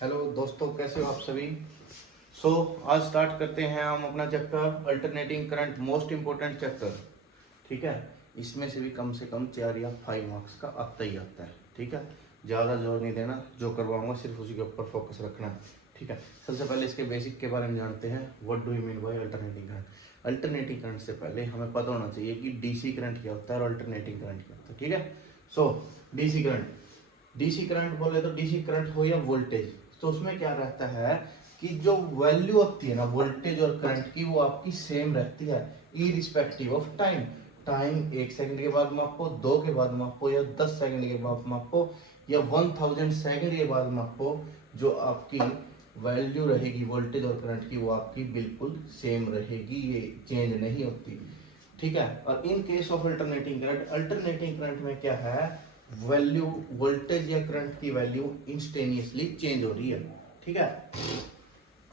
Hello दोस्तों, कैसे हो आप सभी। आज स्टार्ट करते हैं हम अपना chapter alternating current, most important chapter. ठीक है, इसमें से कम 4 या 5 मार्क्स का आता ही आता है। ठीक है, ज़्यादा जोर नहीं देना, जो करवाऊंगा सिर्फ उसी के ऊपर फोकस रखना है। ठीक है, सबसे पहले इसके बेसिक के बारे में जानते हैं। What do you mean by alternating current. Alternating current से पहले हमें पता होना चाहिए कि डीसी करंट क्या होता है और अल्टरनेटिंग करंट क्या होता है। ठीक है, डीसी करंट बोले तो डीसी करंट हो या वोल्टेज, तो उसमें क्या रहता है कि जो वैल्यू होती है ना वोल्टेज और करंट की, वो आपकी सेम रहती है irrespective of time. Time 1 second के बाद मापो, 2 के बाद मापो, या 10 सेकंड के बाद मापो, या 1000 सेकंड के बाद मापो, जो आपकी वैल्यू रहेगी वोल्टेज और करंट की, वो आपकी बिल्कुल सेम रहेगी, ये चेंज नहीं होती। ठीक है, और in case of alternating current में क्या है, वैल्यू वोल्टेज या करंट की वैल्यू इंस्टेनियसली चेंज हो रही है। ठीक है,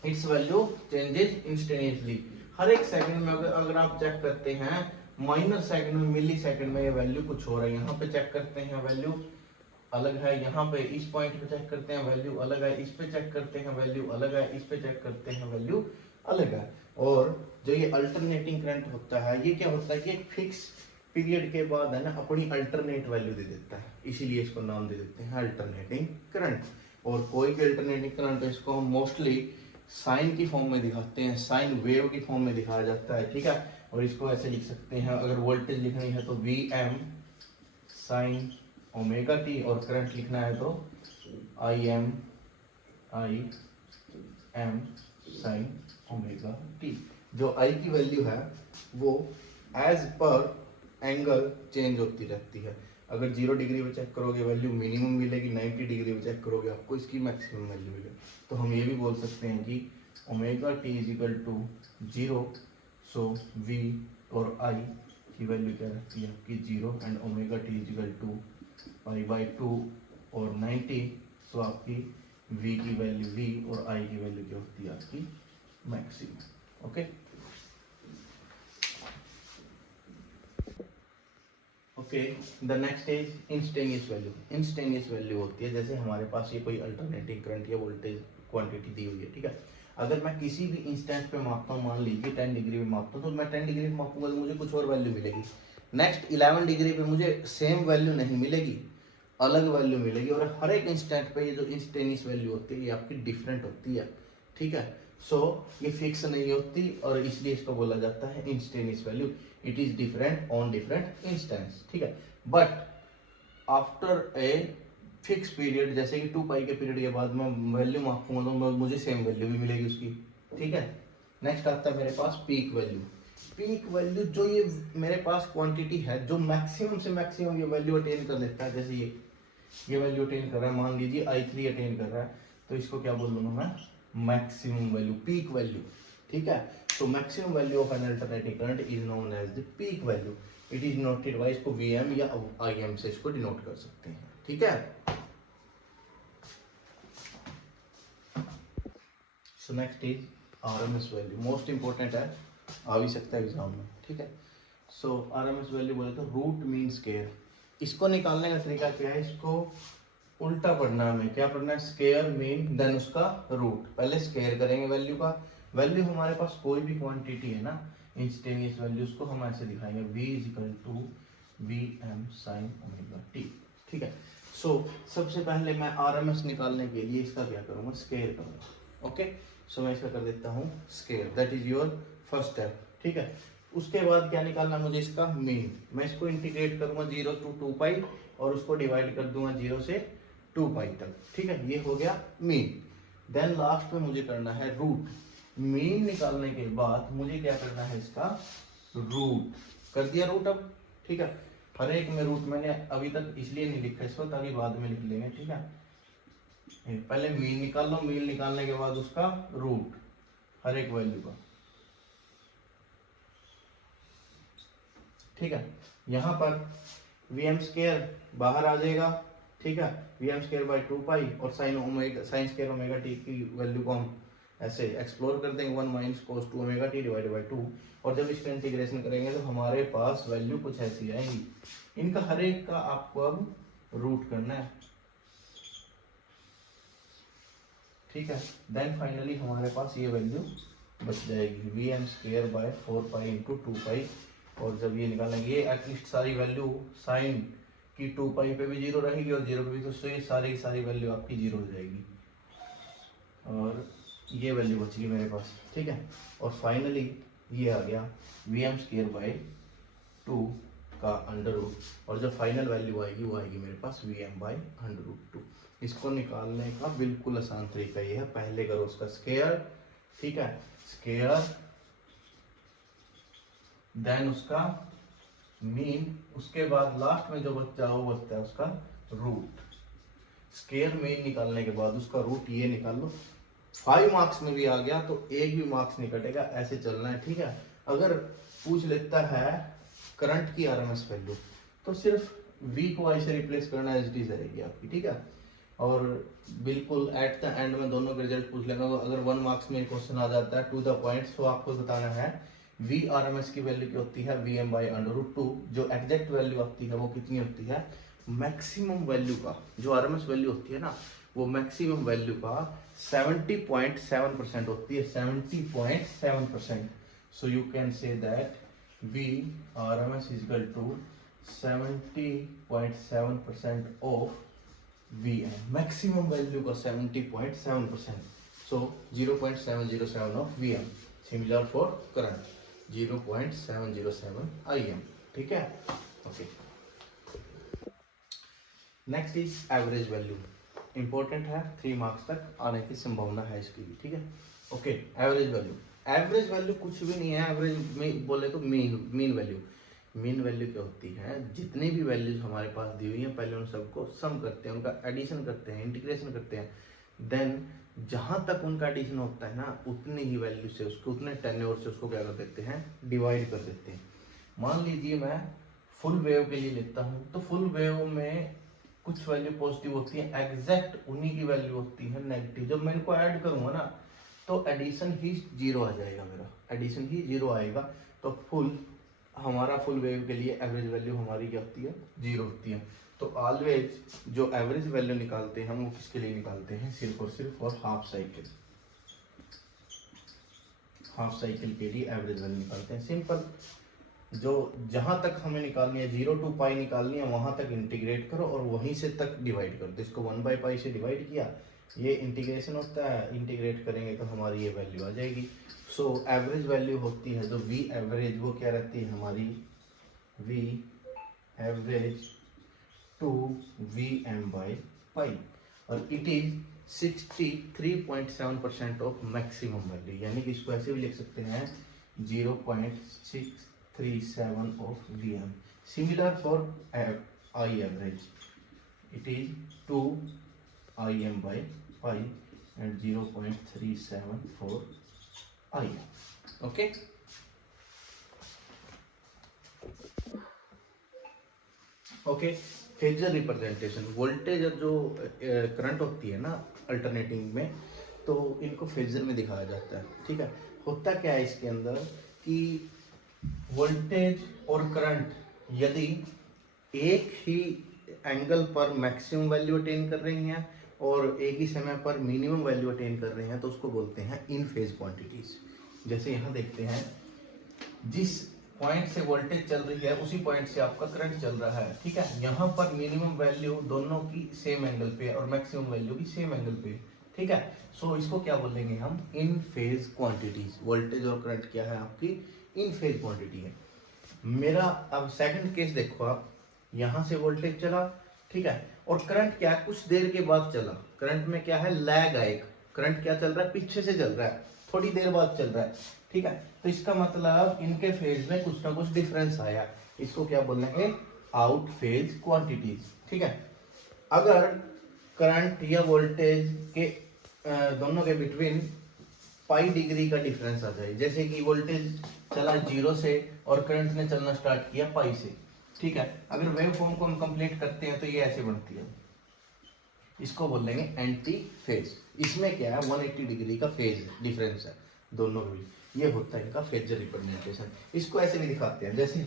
इट्स वैल्यू चेंजेस इंस्टेनियसली। हर एक सेकंड में अगर आप चेक करते हैं, माइनर सेकंड में, मिली सेकंड में ये वैल्यू कुछ हो रहा है। यहाँ पे चेक करते हैं वैल्यू अलग है, यहाँ पे इस पॉइंट पे चेक करते हैं वैल्यू अलग है, इस पे चेक करते हैं वैल्यू अलग है, इस पे चेक करते हैं वैल्यू अलग है। और जो ये अल्टरनेटिंग करंट होता है, ये क्या होता है कि एक फिक्स पीरियड के बाद है ना अपनी अल्टरनेट वैल्यू दे देता है, इसीलिए इसको नाम दे देते हैं अल्टरनेटिंग करंट। और कोई भी अल्टरनेटिंग करंट है, इसको हम मोस्टली साइन की फॉर्म में दिखाते हैं, साइन वेव की फॉर्म में दिखाया जाता है। ठीक है, और इसको ऐसे लिख सकते हैं, अगर वोल्टेज लिखनी है तो V M sine omega T, और करंट लिखना है तो I M sine omega T. जो आई की वैल्यू है वो एज पर एंगल चेंज होती रहती है। अगर 0 डिग्री पे चेक करोगे वैल्यू मिनिमम मिलेगी, 90 डिग्री पे चेक करोगे आपको इसकी मैक्सिमम वैल्यू मिलेगी। तो हम ये भी बोल सकते हैं कि omega T is equal to 0, so V और आई की वैल्यू क्या रहती है आपकी 0, and omega T is equal to pi by 2 और 90, सो आपकी v की वैल्यू v और i की वैल्यू क्या होती है आपकी maximum. Okay, the next is instantaneous value. Instantaneous value होती है, जैसे हमारे पास ये कोई अल्टरनेटिंग करंट या वोल्टेज क्वांटिटी दी हुई है। ठीक है, अगर मैं किसी भी इंस्टेंट पे मापता हूँ, मान लीजिए 10 डिग्री में मापता हूँ, तो मैं 10 डिग्री में मापूंगा तो मुझे कुछ और वैल्यू मिलेगी। नेक्स्ट 11 डिग्री पे मुझे सेम वैल्यू नहीं मिलेगी, अलग वैल्यू मिलेगी। और हर एक इंस्टेंट पे ये जो इंस्टेनियस वैल्यू होती है ये आपकी डिफरेंट होती है। ठीक है, ये फिक्स नहीं होती, और इसलिए इसको बोला जाता है instantaneous value. It is different on different instants. ठीक है, but after a fix period, जैसे कि 2 पाई के पीरियड के बाद मैं वैल्यू मापूंगा तो मुझे सेम वैल्यू भी मिलेगी उसकी। ठीक है, नेक्स्ट आता है मेरे पास पीक वैल्यू। पीक वैल्यू जो ये मेरे पास क्वांटिटी है जो मैक्सिमम से मैक्सिमम ये वैल्यू अटेन कर लेता है, जैसे ये वैल्यू अटेन कर रहा है, मान लीजिए I3 अटेन कर रहा है, तो इसको क्या बोल दूंगा मैं, मैक्सिमम वैल्यू, पीक वैल्यू। ठीक है, तो maximum value of an alternating current is known as the peak value. It is noted by, इसको Vm या Im से इसको डिनोट कर सकते हैं। ठीक है, so next is RMS value, most important है, आ भी सकता है एग्जाम में। ठीक है, सो RMS वैल्यू बोले तो रूट मीन स्क्वायर। इसको निकालने का तरीका क्या है, इसको उल्टा पढ़ना है हमें। क्या पढ़ना है, स्क्वायर मीन देन उसका रूट। पहले स्क्वायर करेंगे वैल्यू का। वैल्यू हमारे पास कोई भी क्वांटिटी है ना, इंस्टेनियस वैल्यू, उसको हम ऐसे दिखाएंगे v is equal to V M sine omega T. ठीक है, सबसे पहले मैं RMS निकालने के लिए इसका क्या करूंगा, स्क्वायर करूंगा। ओके, मैं इसका कर देता हूँ square, that is your first step. ठीक है, उसके बाद क्या निकालना मुझे, इसका मीन। मैं इसको इंटीग्रेट करूंगा 0 to 2 पाई, और उसको डिवाइड कर दूंगा 0 से 2 पाई तक। ठीक है, ये हो गया मीन। देन लास्ट में मुझे करना है रूट। मीन निकालने के बाद मुझे क्या करना है, इसका रूट कर दिया रूट अब। ठीक है, हर एक में रूट मैंने अभी तक इसलिए नहीं लिखा इसको, ताकि बाद में लिख लेंगे। ठीक है, पहले मीन निकाल लो, मीन निकालने के बाद उसका रूट हर एक वैल्यू का। ठीक है, यहाँ पर Vm स्क्वायर बाहर आ जाएगा। ठीक है, Vm स्क्वायर बाई 2 पाई, और साइन स्क्वायर ओमेगा टी की वैल्यू को हम ऐसे एक्सप्लोर कर देंगे, 1 minus cos 2 omega T divided by 2। और जब इसका इंटीग्रेशन करेंगे तो हमारे पास वैल्यू कुछ ऐसी आएंगी। इनका हर एक का आपको अब रूट करना है। ठीक है। देन फाइनली हमारे पास ये वैल्यू बच जाएगी Vm²/4 पाई इंटू 2 पाई। और जब ये निकालेंगे ये एटलीस्ट सारी वैल्यू साइन की 2 पाई पे भी जीरो रहेगी और जीरो पे भी, तो ये सारी की सारी वैल्यू आपकी जीरो हो जाएगी और ये वैल्यू बच गई मेरे पास, ठीक है। और फाइनली ये आ गया Vm²/2 का अंडर रूट और जो फाइनल वैल्यू आएगी वो आएगी मेरे पास Vm/√2। इसको निकालने का बिल्कुल आसान तरीका ये है, पहले करो उसका स्क्वायर, ठीक है, स्क्वायर, देन उसका मीन, उसके बाद लास्ट में जो बच्चा वो बचता है उसका रूट। स्क्वायर मीन निकालने के बाद उसका रूट ये निकाल लो। 5 मार्क्स में भी आ गया तो एक भी मार्क्स नहीं कटेगा, ऐसे चलना है, ठीक है। अगर पूछ लेता है करंट की आरएमएस वैल्यू तो सिर्फ V को I से रिप्लेस करना एज इट इज रहेगी आपकी, ठीक है। और बिल्कुल एट द एंड में दोनों के रिजल्ट पूछ लेंगे। अगर 1 मार्क्स में क्वेश्चन आ जाता है टू द पॉइंट, तो आपको बताना है V RMS की वैल्यू क्या होती है Vm/√2। जो एग्जैक्ट वैल्यू आती है वो कितनी होती है, मैक्सिमम वैल्यू का, जो आरएमएस वैल्यू होती है ना वो मैक्सिमम वैल्यू का 70.7% होती है, 70.7%। So you can say that V RMS is equal to 70.7% of Vm, maximum value का 70.7%। So 0.707 of Vm, similar for current 0.707 Im, ठीक है। Okay, next is average value, important है, 3 मार्क्स तक आने की संभावना है इसकी भी, ठीक है। Okay, average value, average value कुछ भी नहीं है, एवरेज में बोले तो मीन वैल्यू। मीन वैल्यू क्या होती है, जितनी भी वैल्यूज हमारे पास दी हुई हैं पहले उन सबको सम करते हैं, उनका एडिशन करते हैं, इंटीग्रेशन करते हैं, देन जहां तक उनका एडिशन होता है ना उतनी ही वैल्यू से उसको, उतने टेन्योर से उसको क्या कर देते हैं, डिवाइड कर देते हैं। मान लीजिए मैं फुल वेव के लिए लेता हूं, तो फुल वेव में कुछ वैल्यू पॉजिटिव होती है, एग्जैक्ट उन्हीं की वैल्यू होती है नेगेटिव। जब मैं इनको ऐड करूंगा ना तो एडिशन ही जीरो आ जाएगा, मेरा एडिशन ही जीरो आएगा। तो हमारा फुल वेव के लिए एवरेज वैल्यू हमारी क्या होती है, जीरो होती है। तो ऑलवेज जो एवरेज वैल्यू निकालते हैं हम वो किसके लिए निकालते हैं, सिर्फ और सिर्फ और हाफ साइकिल के लिए एवरेज वैल्यू निकालते हैं, सिंपल। जो जहां तक हमें निकालनी है 0 to पाई निकालनी है, वहां तक इंटीग्रेट करो और वहीं से तक डिवाइड कर दो। इसको 1/पाई से डिवाइड किया, ये इंटीग्रेशन होता है, इंटीग्रेट करेंगे तो हमारी ये वैल्यू आ जाएगी। सो एवरेज वैल्यू होती है जो V एवरेज, वो क्या रहती है हमारी, V एवरेज टू Vm/पाई, और it is 63.7% of maximum value, यानी कि इसको ऐसे भी लिख सकते हैं 0.637 of Vm। Similar for I average, it is 2 Im/pi and 0.37 for Im। Okay, okay. Phasor representation, voltage और जो करंट होती है ना अल्टरनेटिंग में, तो इनको फेजर में दिखाया जाता है, ठीक है। होता क्या है इसके अंदर कि वोल्टेज और करंट यदि एक ही एंगल पर मैक्सिमम वैल्यू अटेन कर रही हैं और एक ही समय पर मिनिमम वैल्यू अटेन कर रहे हैं तो उसको बोलते हैं इन फेज क्वांटिटीज। जैसे यहाँ देखते हैं, जिस पॉइंट से वोल्टेज चल रही है उसी पॉइंट से आपका करंट चल रहा है, ठीक है। यहाँ पर मिनिमम वैल्यू दोनों की सेम एंगल पे और मैक्सिमम वैल्यू भी सेम एंगल पे, ठीक है। सो इसको क्या बोलेंगे हम, इन फेज क्वांटिटीज। वोल्टेज और करंट क्या है आपकी, इन फेज क्वांटिटी है। मेरा अब सेकंड केस देखो आप, यहाँ से वोल्टेज चला, ठीक है, और करंट क्या है, कुछ देर के बाद चला। करंट में क्या है, लैग आएगा, करंट क्या चल रहा है, पीछे से चल रहा है, थोड़ी देर बाद चल रहा है, ठीक है। तो इसका मतलब इनके फेज में कुछ ना कुछ डिफरेंस आया, इसको क्या बोलेंगे, आउट फेज क्वांटिटीज, ठीक है। अगर करंट या वोल्टेज के दोनों के बिटवीन पाई डिग्री का डिफरेंस आ जाए, जैसे कि वोल्टेज चला 0 से और करंट ने चलना स्टार्ट किया पाई से, ठीक है। अगर वेव फॉर्म को हम कंप्लीट करते हैं तो ये ऐसे बनती है, इसको बोल देंगे एंटी फेज। इसमें क्या है, 180 डिग्री का फेज डिफरेंस है दोनों में, ये होता है इनका फेजर रिप्रेजेंटेशन। इसको ऐसे भी दिखाते हैं, जैसे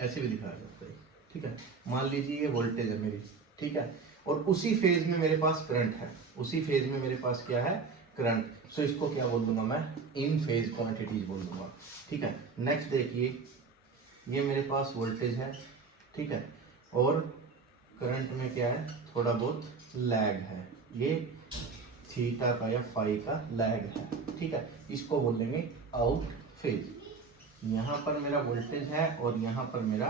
ऐसे भी दिखाया जाता है, ठीक है। मान लीजिए ये वोल्टेज है मेरी, ठीक है, और उसी फेज में मेरे पास करंट है, उसी फेज में मेरे पास क्या है, करंट। सो इसको क्या बोल दूंगा मैं, इन फेज क्वांटिटीज बोल दूंगा, ठीक है। नेक्स्ट देखिए, ये मेरे पास वोल्टेज है, ठीक है, और करंट में क्या है, थोड़ा बहुत लैग है, ये थीटा का या फाई का लैग है, ठीक है। इसको बोल देंगे आउट फेज। यहाँ पर मेरा वोल्टेज है और यहाँ पर मेरा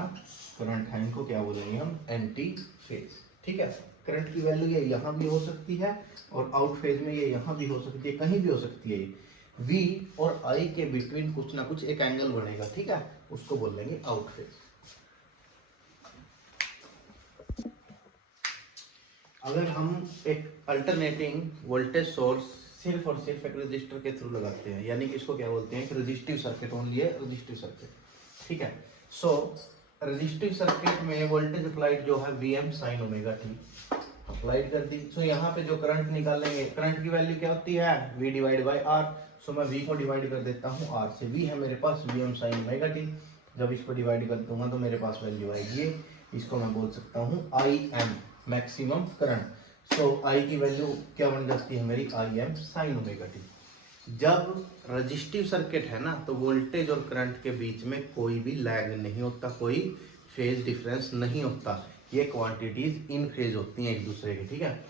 करंट है, इनको क्या बोलेंगे हम, एंटी फेज, ठीक है। करंट की वैल्यू ये यहाँ भी हो सकती है और आउट फेज में ये यहाँ भी हो सकती है, कहीं भी हो सकती है। ये V और I के बिटवीन कुछ ना कुछ एक एंगल बनेगा, ठीक है, उसको बोल देंगे आउट फेज। अगर हम एक अल्टरनेटिंग वोल्टेज सोर्स सिर्फ और सिर्फ एक रजिस्टर के थ्रू लगाते हैं, यानी कि इसको क्या बोलते हैं, एक रजिस्टिव सर्किट, ओनली है रजिस्टिव सर्किट, ठीक है। सो रजिस्टिव सर्किट में वोल्टेज अप्लाइड जो है Vm sin omega t applied कर दी। सो यहाँ पे जो करंट निकालेंगे, करंट की वैल्यू क्या होती है, V डिवाइड बाई R। सो मैं V को डिवाइड कर देता हूँ R से, V है मेरे पास Vm sin ओमेगा t। जब इसको डिवाइड कर दूंगा तो मेरे पास वैल्यू आएगी, इसको मैं बोल सकता हूँ Im, maximum current. So I की वैल्यू क्या बन जाती है मेरी, Im sin ओमेगा t। जब रजिस्टिव सर्किट है ना, तो वोल्टेज और करंट के बीच में कोई भी लैग नहीं होता, कोई फेज डिफरेंस नहीं होता, ये क्वांटिटीज इन फेज होती हैं एक दूसरे के, ठीक है।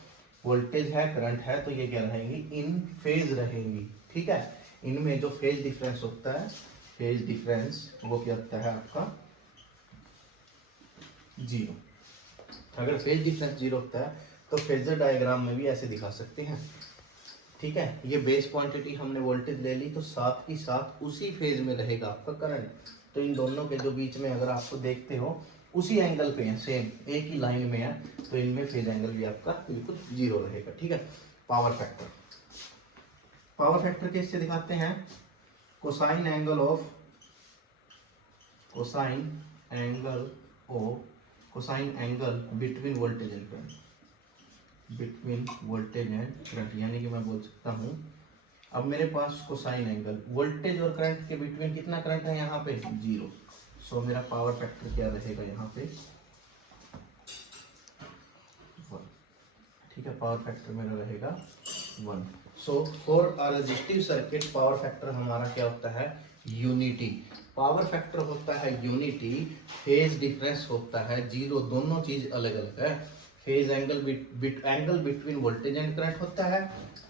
वोल्टेज है, करंट है, तो ये क्या रहेंगी, इन फेज रहेंगी, ठीक है। इनमें जो फेज डिफरेंस होता है, फेज डिफरेंस वो क्या होता है आपका, जीरो। अगर फेज डिफरेंस जीरो होता है तो फेजर डायग्राम में भी ऐसे दिखा सकते हैं, ठीक है। ये बेस क्वांटिटी हमने वोल्टेज ले ली, तो साथ ही साथ उसी फेज में रहेगा आपका करंट। तो इन दोनों के जो बीच में अगर आपको देखते हो उसी एंगल पे है, सेम एक ही लाइन में है, तो इनमें फेज एंगल भी आपका बिल्कुल जीरो रहेगा, ठीक है। पावर फैक्टर, पावर फैक्टर कैसे दिखाते हैं, cosine angle of, cosine angle of, cosine angle between voltage and current, between voltage and current, यानी कि मैं बोल सकता हूँ, अब मेरे पास कोसाइन एंगल, वोल्टेज और करंट के बिटवीन कितना करंट है यहाँ पे, जीरो। सो मेरा पावर फैक्टर क्या रहेगा यहाँ पे, 1, ठीक है। पावर फैक्टर मेरा रहेगा 1। So for a resistive circuit power factor हमारा क्या होता है, यूनिटी। पावर फैक्टर होता है यूनिटी, फेज डिफरेंस होता है जीरो, दोनों चीज अलग अलग है। Phase angle angle between voltage and current होता है,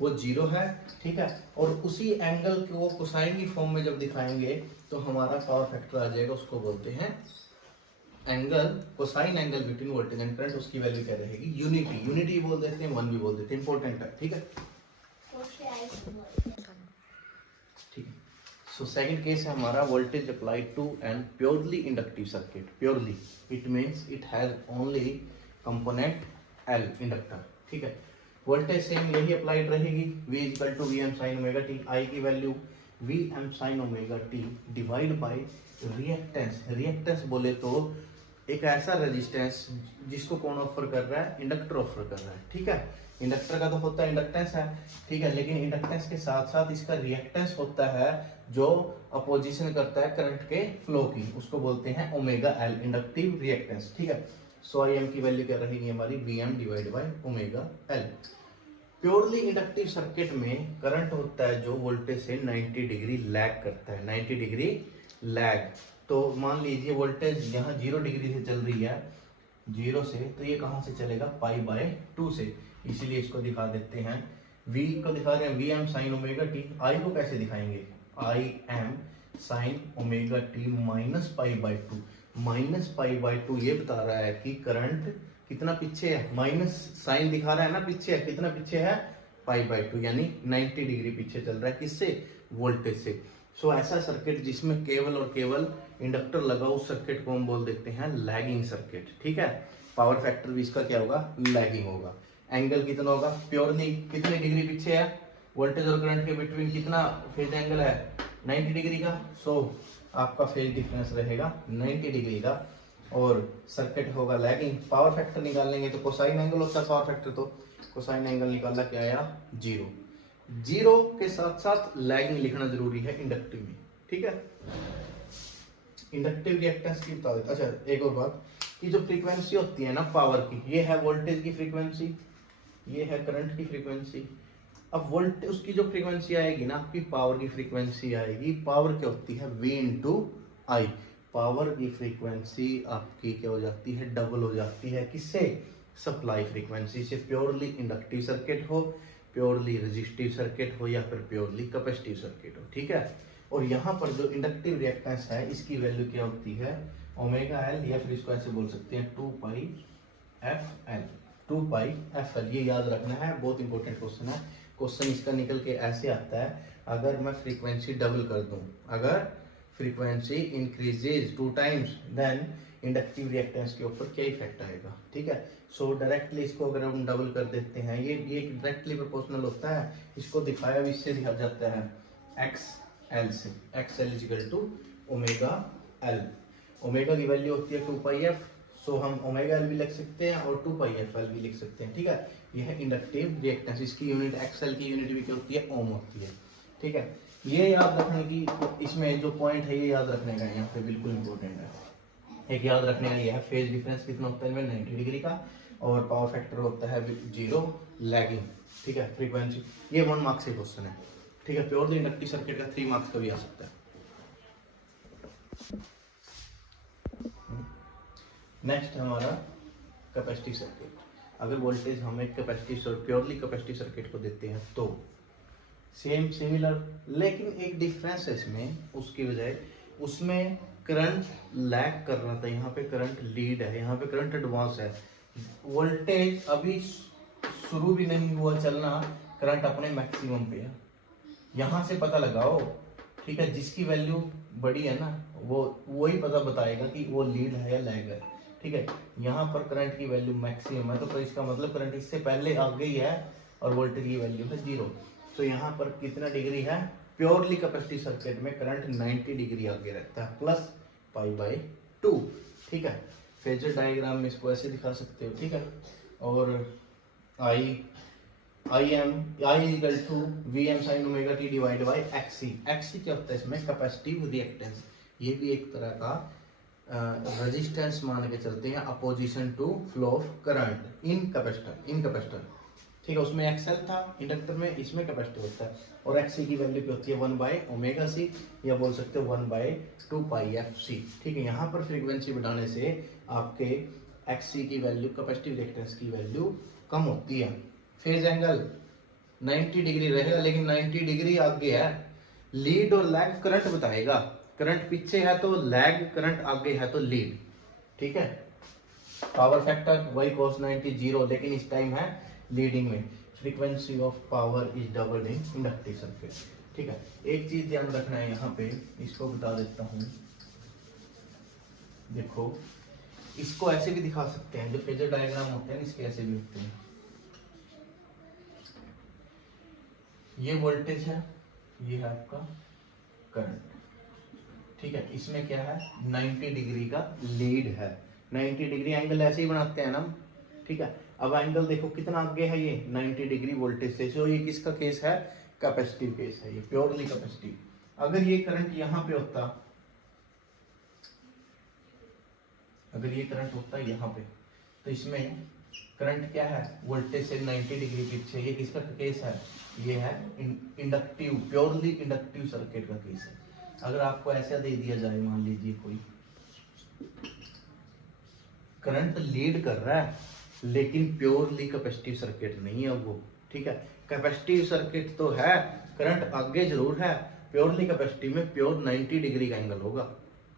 वो जीरो है, ठीक है। और उसी एंगल को कोसाइन की फॉर्म में जब दिखाएंगे तो हमारा पावर फैक्टर आ जाएगा, उसको बोलते हैं angle, cosine angle between voltage and current, उसकी वैल्यू क्या रहेगी, यूनिटी। यूनिटी बोल देते हैं, 1 भी बोल देते हैं, इंपॉर्टेंट है, ठीक है, ठीक है। सो सेकंड केस है हमारा voltage applied to an purely inductive circuit. Purely it means it has only component L, inductor, ठीक है। वोल्टेज सेम यही अप्लाइड रहेगी, V equal to Vm sin omega t, I की वैल्यू Vm sin omega t divide by reactance. Reactance बोले तो एक ऐसा रेजिस्टेंस जिसको कौन ऑफर कर रहा है, इंडक्टर ऑफर कर रहा है, ठीक है। इंडक्टर का तो होता है इंडक्टेंस है, ठीक है, लेकिन इंडक्टेंस के साथ साथ इसका रिएक्टेंस होता है जो अपोजिशन करता है करंट के फ्लो की, उसको बोलते हैं ओमेगा L, इंडक्टिव रिएक्टेंस, ठीक है। सो Im की वैल्यू क्या रहेगी हमारी, Vm divide by omega L। Purely inductive circuit में करंट होता है जो वोल्टेज से 90 डिग्री लैग करता है, 90 डिग्री लैग। तो मान लीजिए वोल्टेज यहाँ 0 डिग्री से चल रही है, 0 से, तो ये कहाँ से चलेगा, पाई बाय 2 से, इसीलिए इसको दिखा देते हैं, V को दिखा रहे हैं Vm sin omega t, I को कैसे दिखाएंगे, Im sin omega t minus pi by 2। Minus pi by 2 ये बता रहा है कि करंट कितना पीछे है, माइनस साइन दिखा रहा है ना पीछे है, कितना पीछे है, पाई बाय 2, यानी 90 डिग्री पीछे चल रहा है, किससे, वोल्टेज से। सो ऐसा सर्किट जिसमें केवल और केवल इंडक्टर लगा, उस सर्किट को हम बोल देते हैं लैगिंग सर्किट, ठीक है। पावर फैक्टर भी इसका क्या होगा, लैगिंग होगा। एंगल कितना होगा, प्योरली कितनी डिग्री पीछे है, वोल्टेज और करंट के बिटवीन कितना फेज एंगल है, 90 डिग्री का। सो आपका फेज डिफरेंस रहेगा 90 डिग्री का और सर्किट होगा लैगिंग। पावर फैक्टर निकालेंगे तो कोसाइन एंगल होता है पावर फैक्टर, तो कोसाइन एंगल निकाला क्या आया, 0। 0 के साथ साथ लैगिंग लिखना जरूरी है इंडक्टिव में, ठीक है। इंडक्टिव रिएक्टेंस की बता देते। अच्छा एक और बात, की जो फ्रीक्वेंसी होती है ना पावर की, ये है वोल्टेज की फ्रीक्वेंसी, ये है करंट की फ्रीक्वेंसी। अब वोल्ट उसकी जो फ्रीक्वेंसी आएगी ना, आपकी पावर की फ्रीक्वेंसी आएगी। पावर क्या होती है, V इंटू आई। पावर की फ्रीक्वेंसी आपकी क्या हो जाती है, डबल हो जाती है। किससे, सप्लाई फ्रीक्वेंसी से। प्योरली इंडक्टिव सर्किट हो, प्योरली रेजिस्टिव सर्किट हो, या फिर प्योरली कैपेसिटिव सर्किट हो, ठीक है। और यहाँ पर जो इंडक्टिव रिएक्टेंस है, इसकी वैल्यू क्या होती है, ओमेगा एल, या फिर इसको ऐसे बोल सकते हैं 2 पाई एफ एल। 2 पाई एफ एल, ये याद रखना है, बहुत इंपॉर्टेंट क्वेश्चन है। क्वेश्चन इसका निकल के ऐसे आता है, अगर मैं फ्रीक्वेंसी डबल कर दूं, अगर frequency increases 2 times, then inductive reactance के ऊपर क्या इफेक्ट आएगा, ठीक है। सो डायरेक्टली इसको अगर हम डबल कर देते हैं, ये डायरेक्टली प्रोपोर्शनल होता है। इसको दिखाया भी इससे दिखा जाता है, एक्स एल से। X L equal to omega L. Omega की वैल्यू होती है 2 पाई एफ, सो हम ओमेगा एल भी लिख सकते हैं और 2 पाई एफ एल भी लिख सकते हैं, ठीक है। यह है इंडक्टिव रिएक्टेंस। इसकी यूनिट एक्सएल की यूनिट भी क्या होती है, ओम होती है, ठीक है। ये याद रखने की, इसमें जो पॉइंट है ये याद रखने का यहाँ पे बिल्कुल इंपॉर्टेंट है। एक याद रखने का ये है, फेज डिफरेंस कितना होता है, 90 डिग्री का, और पावर फैक्टर होता है 0, लैगिंग, ठीक है। फ्रीक्वेंसी, ये 1 मार्क्स से क्वेश्चन है, ठीक है। प्योरली इंडक्टिव सर्किट का 3 मार्क्स का भी आ सकता है। नेक्स्ट हमारा कैपेसिटिव सर्किट। अगर वोल्टेज हम एक कैपेसिटिव, प्योरली कैपेसिटिव सर्किट को देते हैं तो सेम सिमिलर, लेकिन एक डिफरेंस है इसमें, उसकी बजाय उसमें करंट लैग कर रहा था, यहाँ पे करंट लीड है, यहाँ पे करंट एडवांस है। वोल्टेज अभी शुरू भी नहीं हुआ चलना, करंट अपने मैक्सिमम पे है। यहाँ से पता लगाओ, ठीक है, जिसकी वैल्यू बड़ी है ना, वो वही पता बताएगा कि वो लीड है या लैग है, ठीक है। यहाँ पर करंट की वैल्यू मैक्सिमम है, तो इसका मतलब करंट इससे पहले आ गई है, और वोल्टेज की वैल्यू है 0। तो यहाँ पर कितना डिग्री है, प्योरली कैपेसिटिव सर्किट में करंट 90 डिग्री आगे रहता है, प्लस π/2, ठीक है। फेजर डायग्राम में इसको ऐसे दिखा सकते हो, ठीक है। और I equal to VM sin omega t divide by XC। XC क्या होता है इसमें, कैपेसिटिव रिएक्टेंस। ये भी एक तरह का रेजिस्टेंस मान के चलते हैं, opposition to flow of current in capacitor, ठीक है। उसमें एक्सएल था इंडक्टर में, इसमें कैपेसिटिव होता है। और XC की वैल्यू क्या होती है, 1/ωc, या बोल सकते हो 1/2 पाई FC, ठीक है। यहाँ पर फ्रीक्वेंसी बढ़ाने से आपके XC की वैल्यू, कैपेसिटिव रिएक्टेंस की वैल्यू कम होती है। फेज एंगल 90 डिग्री रहेगा, लेकिन 90 डिग्री आगे है। लीड और लैग करंट बताएगा, करंट पीछे है तो लैग, करंट आगे है तो लीड, ठीक है। पावर फैक्टर वही cos 90 0, लेकिन इस टाइम है लीडिंग में। Frequency of power is double in inductive circuit, ठीक है। एक चीज ध्यान रखना है यहाँ पे, इसको बता देता हूँ। देखो, इसको ऐसे भी दिखा सकते हैं, जो फेजर डायग्राम होते हैं इसके ऐसे भी होते हैं। ये वोल्टेज है, ये है आपका करंट, ठीक है। इसमें क्या है, 90 डिग्री का लीड है। 90 डिग्री एंगल ऐसे ही बनाते हैं ना, ठीक है। अब एंगल देखो कितना आगे है, ये 90 डिग्री वोल्टेज से। तो ये किसका केस है, कैपेसिटिव केस है, ये प्योरली कैपेसिटिव। अगर ये करंट यहाँ पे होता, अगर ये करंट होता है यहाँ पे, तो इसमें करंट क्या है, वोल्टेज से 90 डिग्री पीछे। ये किसका केस है, ये है इंडक्टिव, प्योरली इंडक्टिव सर्किट का केस है। अगर आपको ऐसा दे दिया जाए, मान लीजिए कोई करंट लीड कर रहा है, लेकिन प्योरली कैपेसिटिव सर्किट नहीं है वो, ठीक है। कैपेसिटिव सर्किट तो है, करंट आगे जरूर है, प्योरली कैपेसिटिव में प्योर 90 डिग्री का एंगल होगा,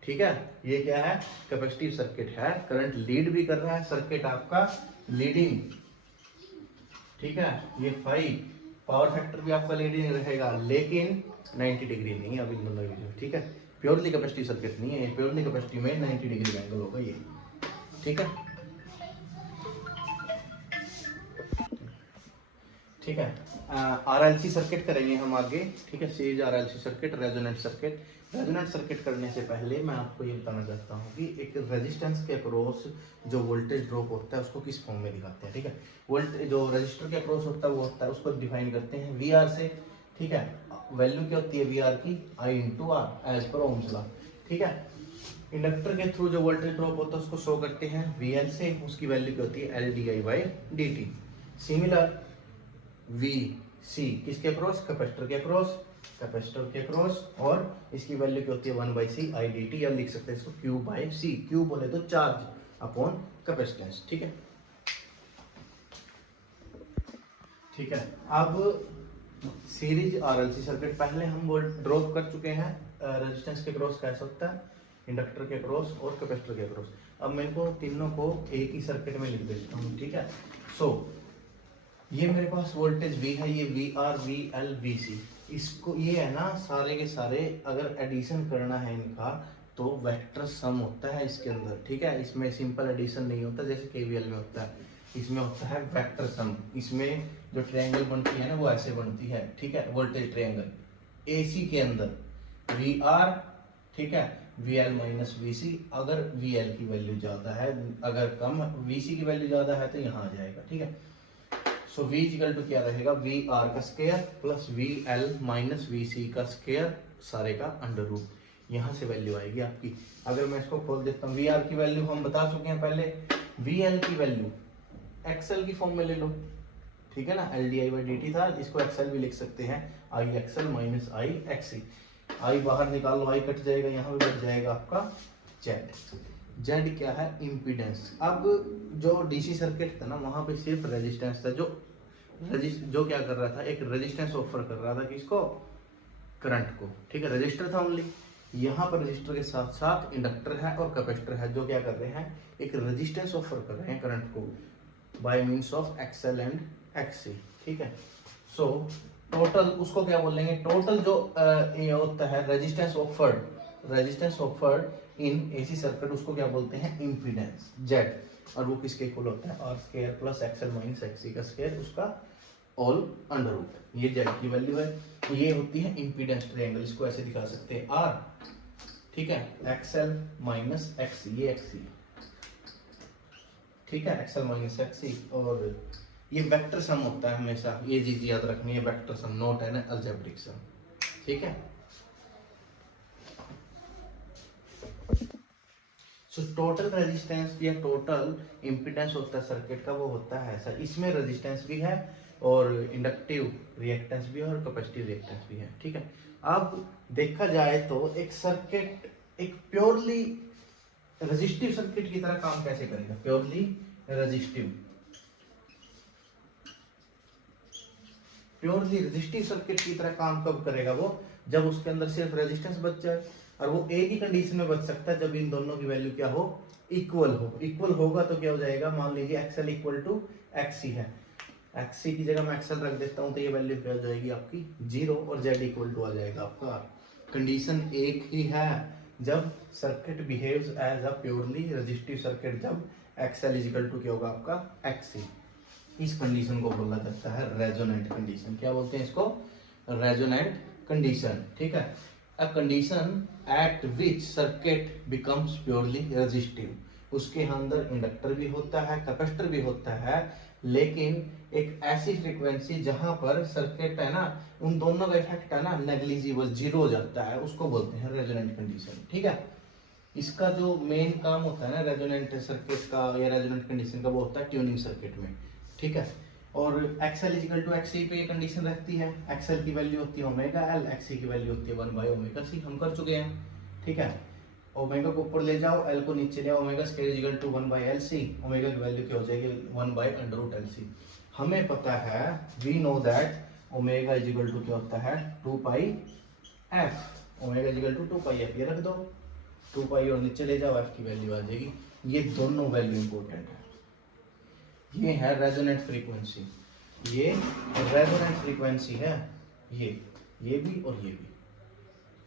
ठीक है। ये क्या है, कैपेसिटिव सर्किट है, करंट लीड भी कर रहा है, सर्किट आपका लीडिंग, ठीक है। ये 5 पावर फैक्टर भी आपका लीडिंग रहेगा, लेकिन 90 डिग्री नहीं है अभी, ठीक है। प्योरली कैपेसिटिव सर्किट नहीं है, प्योरली कैपेसिटिव में 90 डिग्री का एंगल होगा ये, ठीक है, ठीक है। RLC सर्किट करेंगे हम आगे, ठीक है। Series RLC circuit, resonant circuit. Resonant circuit करने से पहले मैं आपको ये बताना चाहता हूँ कि एक रेजिस्टेंस के अक्रॉस जो वोल्टेज ड्रॉप होता है उसको किस फॉर्म में दिखाते हैं, ठीक है। वोल्टेज जो रजिस्टर के अक्रॉस होता है वो होता है, उसको डिफाइन करते हैं VR से, ठीक है। वैल्यू क्या होती है VR की, I × R as per Ohm's law, ठीक है। इंडक्टर के थ्रू जो वोल्टेज ड्रॉप होता है उसको शो करते हैं VL से, उसकी वैल्यू क्या होती है LdI/dt। सिमिलर VC किसके क्रॉस, कैपेसिटर के क्रॉस, कैपेसिटर के क्रॉस, और इसकी वैल्यू क्या होती है 1/C/dt, या लिख सकते हैं इसको Q/C। Q बोले तो चार्ज अपॉन कैपेसिटेंस। ठीक है, ठीक है। अब सीरीज RLC सर्किट पहले हम वोल्ट ड्रॉप कर चुके हैं, रेजिस्टेंस के क्रॉस कह सकता है, इंडक्टर के क्रॉस और कैपेसिटर के क्रॉस। अब मैं इनको तीनों को एक ही सर्किट में लिख देता हूँ। ठीक है, सो ये मेरे पास वोल्टेज V है, ये VR, VL, VC, इसको ये है ना सारे के सारे अगर एडिशन करना है इनका तो वेक्टर सम होता है इसके अंदर। ठीक है, इसमें सिंपल एडिशन नहीं होता जैसे KVL में होता है, इसमें होता है वेक्टर सम। इसमें जो ट्रायंगल बनती है ना वो ऐसे बनती है। ठीक है, वोल्टेज ट्रायंगल AC के अंदर VR, ठीक है, VL माइनस VC, अगर VL की वैल्यू ज्यादा है, अगर कम VC की वैल्यू ज्यादा है तो यहाँ आ जाएगा। ठीक है, सो V इक्वल टू क्या रहेगा, VR का square plus VL minus VC का स्क्वायर, सारे का अंडर रूट, यहाँ से वैल्यू आएगी आपकी। अगर मैं इसको खोल देता हूँ, VR की वैल्यू हम बता चुके हैं पहले, VL की वैल्यू एक्सएल की फॉर्म में ले लो। ठीक है ना, LdI/dt था, इसको एक्सएल भी लिख सकते हैं, IXL माइनस IXC। I बाहर निकाल लो, I कट जाएगा, यहाँ पे बच जाएगा आपका Z। Z क्या है, इम्पीडेंस। अब जो DC सर्किट था ना वहां पे सिर्फ रेजिस्टेंस था, जो क्या कर रहा था, एक रेजिस्टेंस ऑफर कर रहा था किसको, करंट को। ठीक है, रजिस्टर था ओनली। यहाँ पर रजिस्टर के साथ साथ इंडक्टर है और कैपेसिटर है, जो क्या कर रहे हैं, एक रेजिस्टेंस ऑफर कर रहे हैं करंट को by means of XL and XC। ठीक है, सो टोटल उसको क्या बोलेंगे, टोटल जो ये होता है resistance offered in AC circuit, उसको क्या बोलते हैं, इम्पीडेंस Z। और वो किसके इक्वल होता है, R square plus XL minus XC का स्क्वायर, उसका ऑल अंडर रूट। ये Z की वैल्यू है, ये होती है इम्पीडेंस ट्रायंगल, इसको ऐसे दिखा सकते हैं R, ठीक है, XL माइनस XC, ये XC, ठीक है, XL माइनस XC। और ये वेक्टर सम होता है हमेशा, ये चीज याद रखनी है, वेक्टर सम, नॉट है ना अलजेब्रिक सम। ठीक है, सो टोटल रेजिस्टेंस या टोटल इम्पीडेंस होता है सर्किट का, वो होता है ऐसा। इसमें रेजिस्टेंस भी है और इंडक्टिव रिएक्टेंस भी है और कैपेसिटिव रिएक्टेंस भी है। ठीक है, अब देखा जाए तो एक सर्किट एक प्योरली रेजिस्टिव सर्किट की तरह काम कैसे करेगा, प्योरली रेजिस्टिव सर्किट की तरह काम कब करेगा वो, जब उसके अंदर सिर्फ रेजिस्टेंस बच जाए। और वो एक ही कंडीशन में बच सकता है, जब इन दोनों की वैल्यू क्या हो, इक्वल होगा तो क्या हो जाएगा, मान लीजिए XL इक्वल टू XC है, XC की जगह मैं XL रख देता हूं तो ये वैल्यू क्या हो जाएगी आपकी 0, और Z इक्वल टू आ जाएगा आपका। कंडीशन एक ही है, जब circuit behaves as a purely resistive circuit, जब XL इज इक्वल टू क्या होगा आपका XC। इस कंडीशन को बोला जाता है रेजोनेंट कंडीशन। क्या बोलते हैं इसको, रेजोनेंट कंडीशन। ठीक है, a condition at which circuit becomes purely resistive, उसके अंदर इंडक्टर भी होता है, कैपेसिटर भी होता है, लेकिन एक ऐसी फ्रीक्वेंसी जहां पर सर्किट है ना, उन दोनों का इफेक्ट है ना नेग्लिजिबल, जीरो हो जाता है, उसको बोलते हैं रेजोनेंट कंडीशन। ठीक है, इसका जो मेन काम होता है ना रेजोनेंट सर्किट का या रेजोनेंट कंडीशन का, वो होता है ट्यूनिंग सर्किट में। ठीक है, और XL इक्वल टू XC पे ये कंडीशन रहती है, XL की वैल्यू होती है ओमेगा L, XC की वैल्यू होती है 1 बाय ओमेगा C, हम कर चुके हैं। ठीक है, ओमेगा को ऊपर ले जाओ, L को नीचे ले आओ, omega square equal to 1 by LC, omega की वैल्यू क्या हो जाएगी 1 बाय अंडर रूट LC। हमें पता है, we know that omega is equal to क्या होता है 2 pi f, omega is equal to 2 pi f, ये रख दो 2 पाई और नीचे ले जाओ, f की वैल्यू आ जाएगी। ये दोनों वैल्यू इंपॉर्टेंट है, ये है रेजोनेंट फ्रीक्वेंसी, ये रेजोनेंट फ्रीक्वेंसी है, ये भी और ये भी।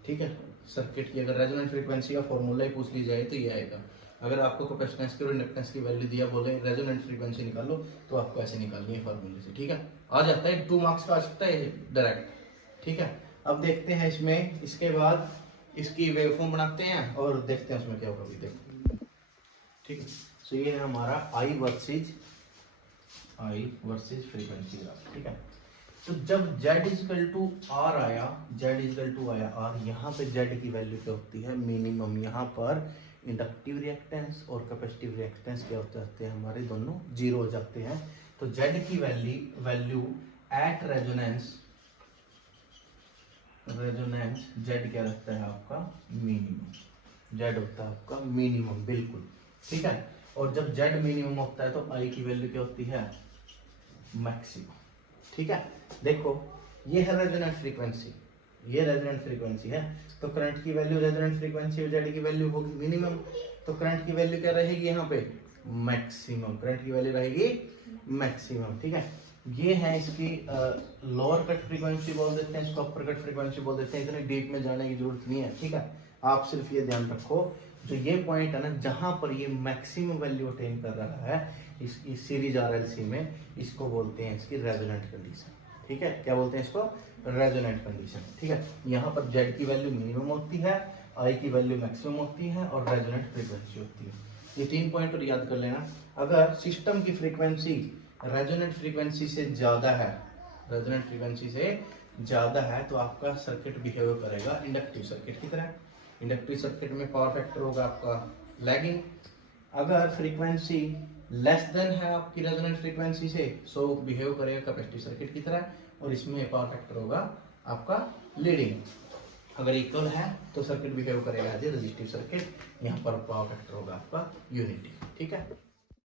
ठीक है, सर्किट की अगर रेजोनेंट फ्रीक्वेंसी का फॉर्मूला ही पूछ ली जाए तो ये आएगा। अगर आपको कैपेसिटेंस की और इंडक्टेंस की वैल्यू दिया, बोले रेजोनेंट फ्रीक्वेंसी निकालो, तो आपको ऐसे निकालनी है फॉर्मूले से। ठीक है, आ जाता है 2 मार्क्स का, आ सकता है डायरेक्ट। ठीक है, अब देखते हैं इसमें, इसके बाद इसकी वेवफॉर्म बनाते हैं और देखते हैं उसमें क्या होगा, अभी देखते। ठीक है, सो ये है हमारा I वर्सेज फ्रीक्वेंसी ग्राफ। ठीक है, तो जब Z इक्वल टू R आया, R, यहाँ पे Z की वैल्यू क्या होती है मिनिमम, यहाँ पर इंडक्टिव रिएक्टेंस और कैपेसिटिव रिएक्टेंस क्या हो जाते हैं, हमारे दोनों जीरो हो जाते हैं। तो जेड की वैल्यू एट रेजोनेंस जेड क्या रहता है आपका मिनिमम, जेड होता है आपका मिनिमम, बिल्कुल ठीक है। और जब जेड मिनिमम होता है तो आई की वैल्यू क्या होती है, मैक्सिमम, ठीक है। देखो ये है रेजोनेंट फ्रीक्वेंसी, ये रेजोनेंट फ्रीक्वेंसी है, तो करंट की वैल्यू रेजोनेंट फ्रीक्वेंसी और जेड की वैल्यू होगी मिनिमम, तो करंट की वैल्यू क्या रहेगी यहाँ पे, मैक्सिमम, करंट की वैल्यू रहेगी मैक्सिमम, ठीक है। ये है इसकी लोअर कट फ्रीक्वेंसी बोल देते हैं, इसको अपर कट फ्रीक्वेंसी बोल देते हैं, इतने डीप में जाने की जरूरत नहीं है, ठीक है। आप सिर्फ ये ध्यान रखो जो ये पॉइंट है ना, जहां पर ये मैक्सिमम वैल्यू अटेन कर रहा है इस सीरीज आरएलसी में, इसको बोलते हैं इसकी रेजोनेंट कंडीशन, ठीक है। क्या बोलते हैं इसको, रेजोनेंट कंडीशन, ठीक है। यहाँ पर जेड की वैल्यू मिनिमम होती है, आई की वैल्यू मैक्सिमम होती है और रेजोनेंट फ्रीक्वेंसी होती है। ये 3 पॉइंट और याद कर लेना। अगर सिस्टम की फ्रीक्वेंसी रेजोनेंट फ्रीक्वेंसी से ज्यादा है, रेजोनेंट फ्रीक्वेंसी से ज्यादा है, तो आपका सर्किट बिहेव करेगा इंडक्टिव सर्किट की तरह। इंडक्टिव सर्किट में पावर फैक्टर होगा आपका लैगिंग। अगर फ्रीक्वेंसी लेस देन है आपकी रेजोनेंट फ्रीक्वेंसी से, सो बिहेव करेगा कैपेसिटिव सर्किट की तरह, और इसमें पावर फैक्टर होगा आपका लीडिंग। अगर इक्वल है तो सर्किट बिहेव करेगा एज ए रेजिस्टिव सर्किट, यहाँ पर पावर फैक्टर होगा आपका यूनिटी, ठीक है।